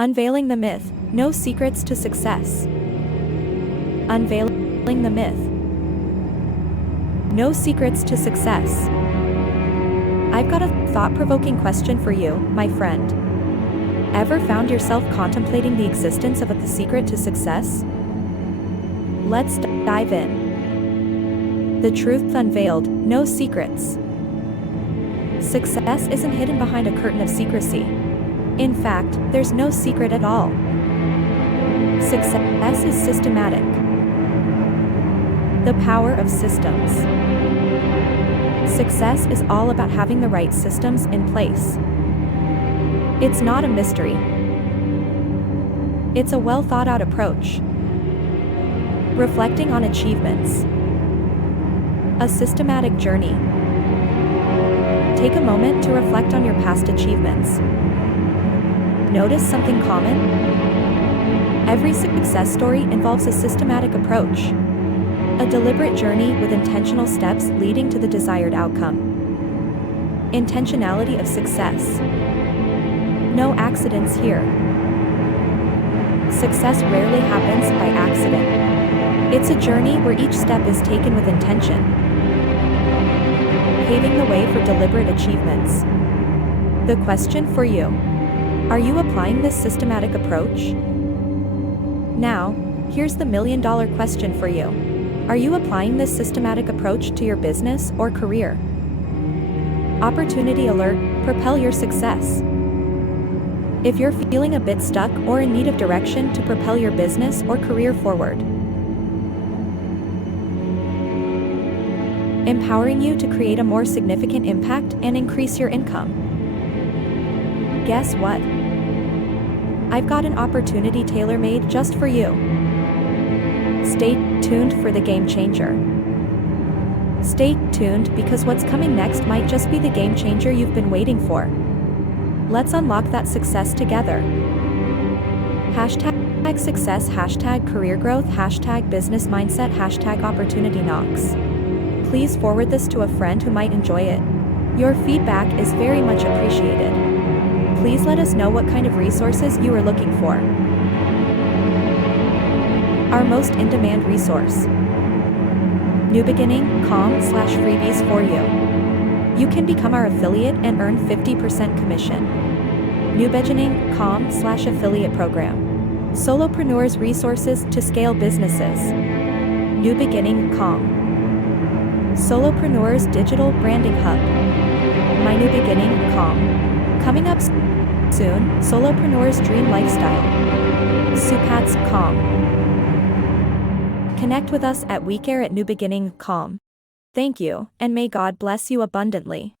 Unveiling the Myth, No Secrets to Success. Unveiling the Myth. No secrets to success. I've got a thought-provoking question for you, my friend. Ever found yourself contemplating the existence of a secret to success? Let's dive in. The truth unveiled, no secrets. Success isn't hidden behind a curtain of secrecy. In fact, there's no secret at all. Success is systematic. The power of systems. Success is all about having the right systems in place. It's not a mystery. It's a well-thought-out approach. Reflecting on achievements. A systematic journey. Take a moment to reflect on your past achievements. Notice something common? Every success story involves a systematic approach. A deliberate journey with intentional steps leading to the desired outcome. Intentionality of success. No accidents here. Success rarely happens by accident. It's a journey where each step is taken with intention, paving the way for deliberate achievements. The question for you: are you applying this systematic approach? Now, here's the million-dollar question for you. Are you applying this systematic approach to your business or career? Opportunity alert, propel your success. If you're feeling a bit stuck or in need of direction to propel your business or career forward, empowering you to create a more significant impact and increase your income. Guess what? I've got an opportunity tailor-made just for you. Stay tuned for the game changer. Stay tuned because what's coming next might just be the game changer you've been waiting for. Let's unlock that success together. Hashtag success, hashtag career growth, hashtag business mindset, hashtag opportunity knocks. Please forward this to a friend who might enjoy it. Your feedback is very much appreciated. Please let us know what kind of resources you are looking for. Our most in-demand resource. New Beginning, com/freebies for you. You can become our affiliate and earn 50% commission. New Beginning, com/affiliate program. Solopreneurs resources to scale businesses. New Beginning, com. Solopreneurs digital branding hub. My New Beginning, com. Coming up soon, Solopreneurs dream lifestyle. supats.com. Connect with us at weCare at newbeginning.com. Thank you, and may God bless you abundantly.